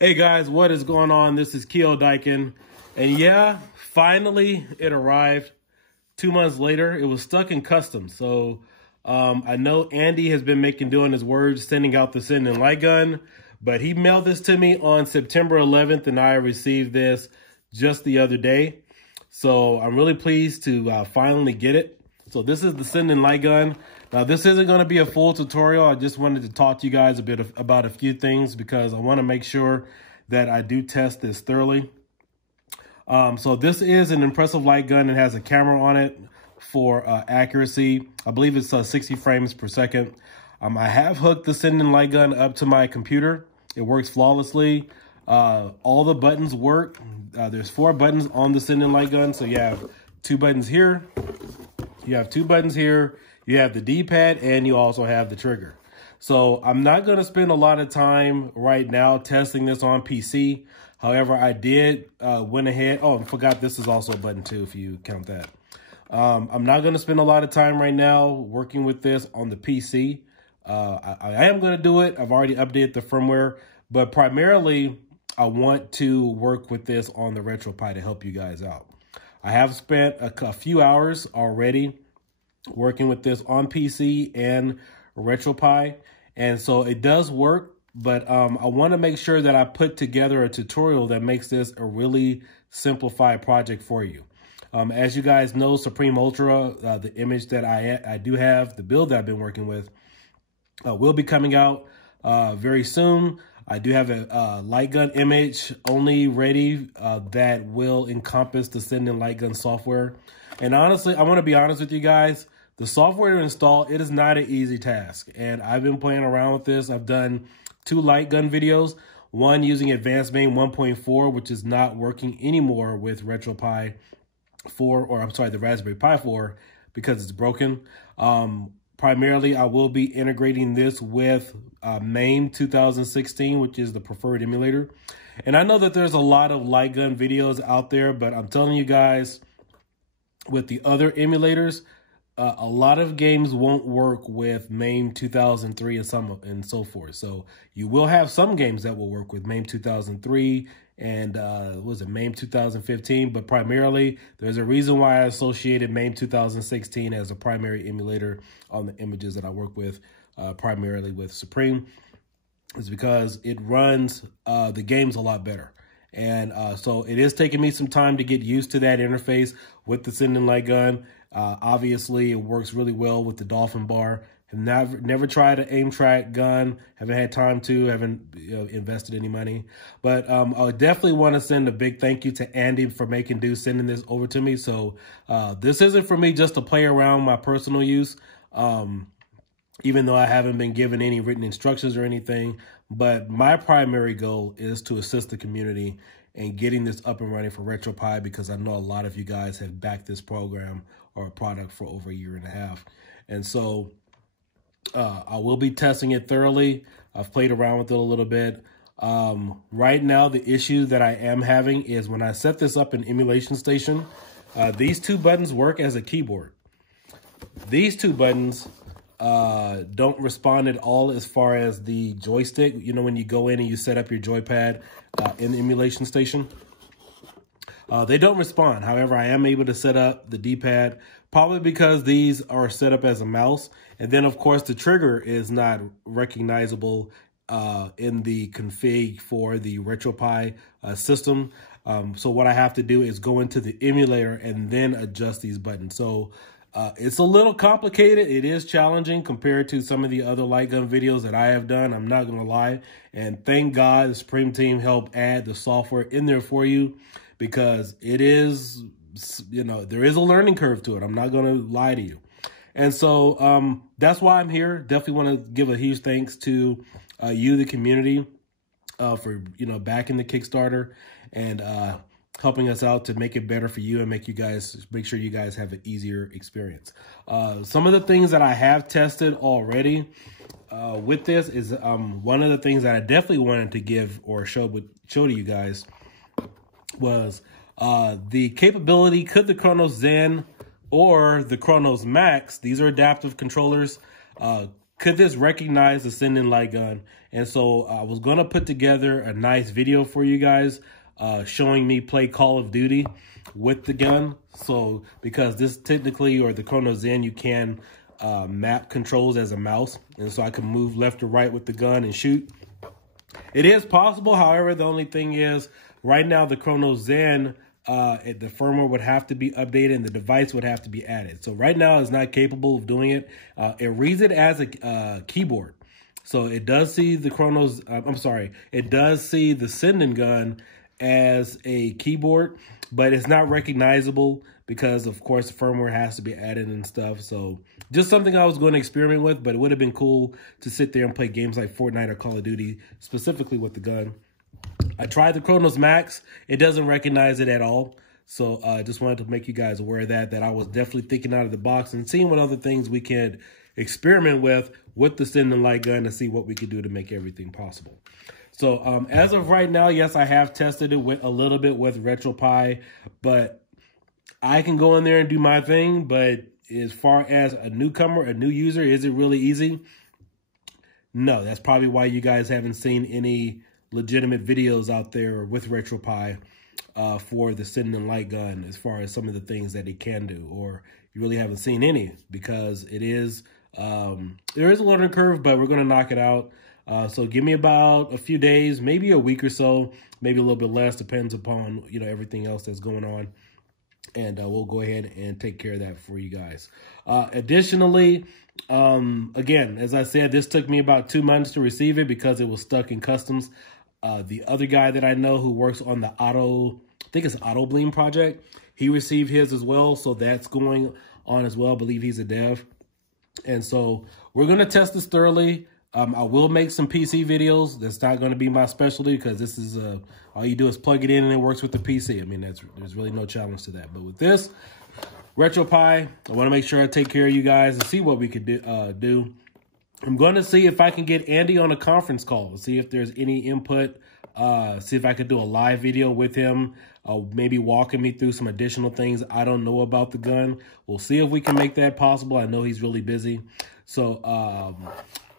Hey guys, what is going on? This is Kiodiekin. And yeah, finally it arrived 2 months later. It was stuck in customs. So I know Andy has been doing his word, sending out the Sinden Lightgun, but he mailed this to me on September 11th and I received this just the other day. So I'm really pleased to finally get it. So this is the Sinden Lightgun. Now this isn't going to be a full tutorial. I just wanted to talk to you guys a bit about a few things because I want to make sure that I do test this thoroughly. So this is an impressive light gun. It has a camera on it for accuracy. I believe it's 60 frames per second. I have hooked the Sinden Lightgun up to my computer. It works flawlessly. All the buttons work. There's 4 buttons on the Sinden Lightgun. So you have 2 buttons here. You have 2 buttons here. You have the D-pad and you also have the trigger. So I'm not going to spend a lot of time right now testing this on PC. However, I did went ahead. Oh, I forgot this is also a button too, if you count that. I'm not going to spend a lot of time right now working with this on the PC. I am going to do it. I've already updated the firmware, but primarily I want to work with this on the Retropie to help you guys out. I have spent a few hours already working with this on PC and Retropie, and so it does work, but I want to make sure that I put together a tutorial that makes this a really simplified project for you. As you guys know, Supreme Ultra, the image that I do have, the build that I've been working with, will be coming out very soon. I do have a light gun image only ready that will encompass the Sinden Lightgun software. And honestly, I want to be honest with you guys, the software to install, it is not an easy task. And I've been playing around with this. I've done 2 light gun videos, one using Advanced Main 1.4, which is not working anymore with Retropie 4, or I'm sorry, the Raspberry Pi 4, because it's broken. Primarily, I will be integrating this with MAME 2016, which is the preferred emulator. And I know that there's a lot of light gun videos out there, but I'm telling you guys, with the other emulators, a lot of games won't work with MAME 2003 and so forth. So you will have some games that will work with MAME 2003 and was it MAME 2015, but primarily there's a reason why I associated MAME 2016 as a primary emulator on the images that I work with, primarily with Supreme, is because it runs the games a lot better. And so it is taking me some time to get used to that interface with the Sinden Lightgun. Obviously, it works really well with the Dolphin bar. Have never tried an aim track gun. Haven't had time to. Haven't invested any money. But I definitely want to send a big thank you to Andy for sending this over to me. So this isn't for me just to play around my personal use. Even though I haven't been given any written instructions or anything. But my primary goal is to assist the community in getting this up and running for Retropie, because I know a lot of you guys have backed this program or product for over 1.5 years. And so I will be testing it thoroughly. I've played around with it a little bit. Right now, the issue that I am having is when I set this up in Emulation Station, these 2 buttons work as a keyboard. These 2 buttons don't respond at all as far as the joystick. You know, when you go in and you set up your joypad in the Emulation Station, they don't respond. However, I am able to set up the D-pad, probably because these are set up as a mouse. And then, of course, the trigger is not recognizable in the config for the Retropie system. So what I have to do is go into the emulator and then adjust these buttons. So it's a little complicated. It is challenging compared to some of the other light gun videos that I have done. I'm not going to lie. And thank God the Supreme team helped add the software in there for you, because it is, you know, there is a learning curve to it. I'm not going to lie to you. And so that's why I'm here. Definitely want to give a huge thanks to you, the community, for, you know, backing the Kickstarter and helping us out to make it better for you and make sure you guys have an easier experience. Some of the things that I have tested already with this is one of the things that I definitely wanted to give or show to you guys was the capability. Could the Chronos Zen or the Chronos Max, these are adaptive controllers, could this recognize the Sinden Lightgun? And so I was going to put together a nice video for you guys showing me play Call of Duty with the gun. So because this technically, or the Chrono Zen, you can map controls as a mouse. And so I can move left or right with the gun and shoot. It is possible. However, the only thing is right now the Chrono Zen, the firmware would have to be updated and the device would have to be added. So right now it's not capable of doing it. It reads it as a keyboard. So it does see the Chronos, it does see the Sinden gun as a keyboard, but it's not recognizable because, of course, the firmware has to be added and stuff. So just something I was going to experiment with, but it would have been cool to sit there and play games like Fortnite or Call of Duty, specifically with the gun. I tried the Chronos Max. It doesn't recognize it at all. So I just wanted to make you guys aware of that I was definitely thinking out of the box and seeing what other things we could experiment with the Sinden Lightgun to see what we could do to make everything possible. So as of right now, yes, I have tested it with a little bit with Retropie, but I can go in there and do my thing. But as far as a newcomer, a new user, is it really easy? No, that's probably why you guys haven't seen any legitimate videos out there with Retropie for the Sinden Lightgun as far as some of the things that it can do, or you really haven't seen any, because it is there is a learning curve, but we're going to knock it out. So give me about a few days, maybe a week or so, maybe a little bit less, depends upon, you know, everything else that's going on. And we'll go ahead and take care of that for you guys. Additionally, again, as I said, this took me about 2 months to receive it because it was stuck in customs. The other guy that I know who works on the I think it's Auto Bleem project, he received his as well. So that's going on as well. I believe he's a dev. And so we're going to test this thoroughly. I will make some PC videos. That's not going to be my specialty because this is all you do is plug it in and it works with the PC. I mean, there's really no challenge to that. But with this Retropie, I want to make sure I take care of you guys and see what we could do. I'm going to see if I can get Andy on a conference call, see if there's any input, see if I could do a live video with him, maybe walking me through some additional things I don't know about the gun. We'll see if we can make that possible. I know he's really busy. So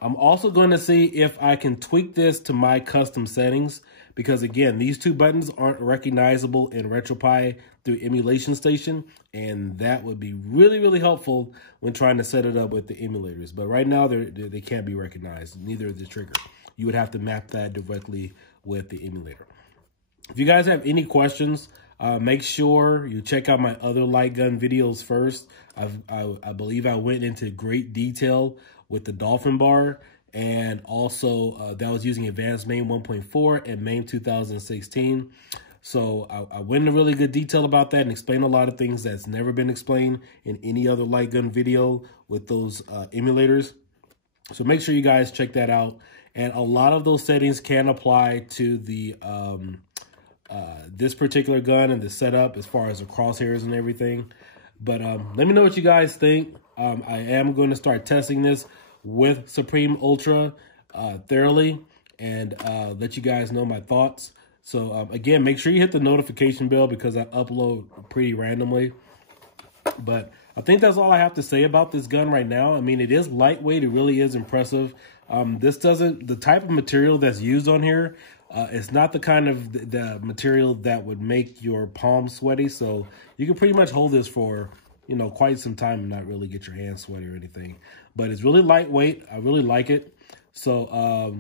I'm also going to see if I can tweak this to my custom settings, because again, these two buttons aren't recognizable in Retropie through Emulation Station, and that would be really, really helpful when trying to set it up with the emulators. But right now, they can't be recognized, neither is the trigger. You would have to map that directly with the emulator. If you guys have any questions, make sure you check out my other light gun videos first. I believe I went into great detail with the Dolphin bar, and also that was using Advanced MAME 1.4 and MAME 2016. So I went into really good detail about that and explained a lot of things that's never been explained in any other light gun video with those emulators. So make sure you guys check that out. And a lot of those settings can apply to the this particular gun and the setup as far as the crosshairs and everything. But let me know what you guys think. I am going to start testing this with Supreme Ultra thoroughly and let you guys know my thoughts. So again, make sure you hit the notification bell because I upload pretty randomly. But I think that's all I have to say about this gun right now. I mean, it is lightweight. It really is impressive. The type of material that's used on here, it's not the kind of the material that would make your palms sweaty. So you can pretty much hold this for, you know, quite some time and not really get your hands sweaty or anything. But it's really lightweight. I really like it. So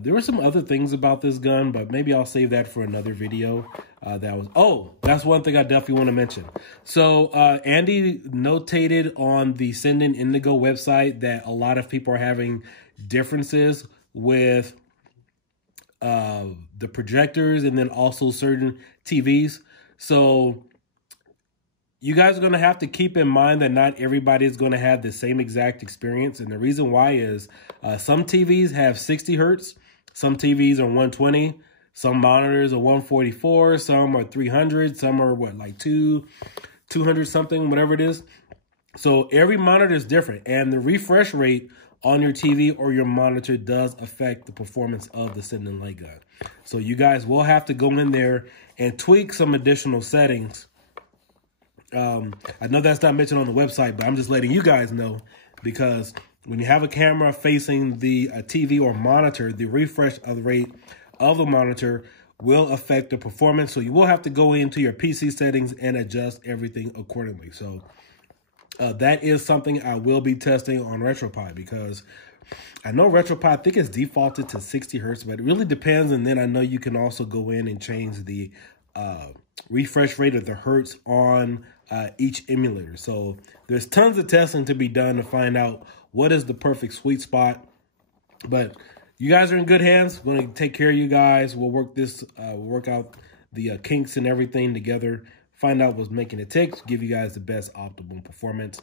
there were some other things about this gun, but maybe I'll save that for another video. That's one thing I definitely want to mention. So Andy notated on the Sinden Indigo website that a lot of people are having differences with the projectors and then also certain TVs. So you guys are going to have to keep in mind that not everybody is going to have the same exact experience. And the reason why is some TVs have 60 hertz. Some TVs are 120. Some monitors are 144. Some are 300. Some are what, like 200 something, whatever it is. So every monitor is different. And the refresh rate on your TV or your monitor does affect the performance of the Sinden Lightgun. So you guys will have to go in there and tweak some additional settings. I know that's not mentioned on the website, but I'm just letting you guys know because when you have a camera facing the TV or monitor, the refresh of the rate of the monitor will affect the performance. So you will have to go into your PC settings and adjust everything accordingly. So that is something I will be testing on Retropie, because I know Retropie, I think it's defaulted to 60 hertz, but it really depends. And then I know you can also go in and change the refresh rate of the hertz on each emulator. So there's tons of testing to be done to find out what is the perfect sweet spot. But you guys are in good hands. We're going to take care of you guys. We'll work this, we'll work out the kinks and everything together, find out what's making it tick, give you guys the best optimal performance.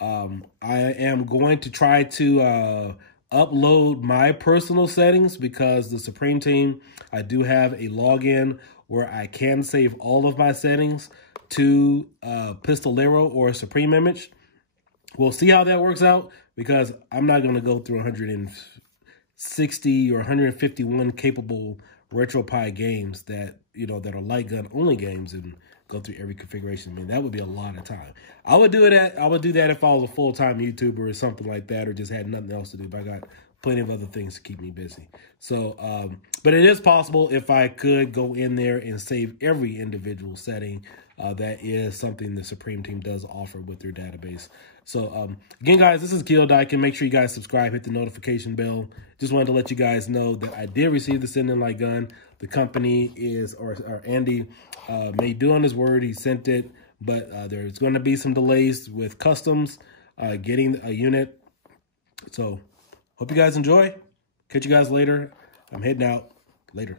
I am going to try to upload my personal settings, because the Supreme team, I do have a login where I can save all of my settings to Pistolero or Supreme image. We'll see how that works out, because I'm not going to go through 160 or 151 capable Retropie games that, you know, that are light gun only games, and go through every configuration. I mean, that would be a lot of time. I would do that if I was a full-time YouTuber or something like that, or just had nothing else to do. But I got plenty of other things to keep me busy. So, but it is possible if I could go in there and save every individual setting. That is something the Supreme team does offer with their database. So, again, guys, this is Kiodiekin. Make sure you guys subscribe, hit the notification bell. Just wanted to let you guys know that I did receive the Sinden Lightgun. The company is, or Andy, may do on his word. He sent it, but there's going to be some delays with customs getting a unit. So, hope you guys enjoy. Catch you guys later. I'm heading out. Later.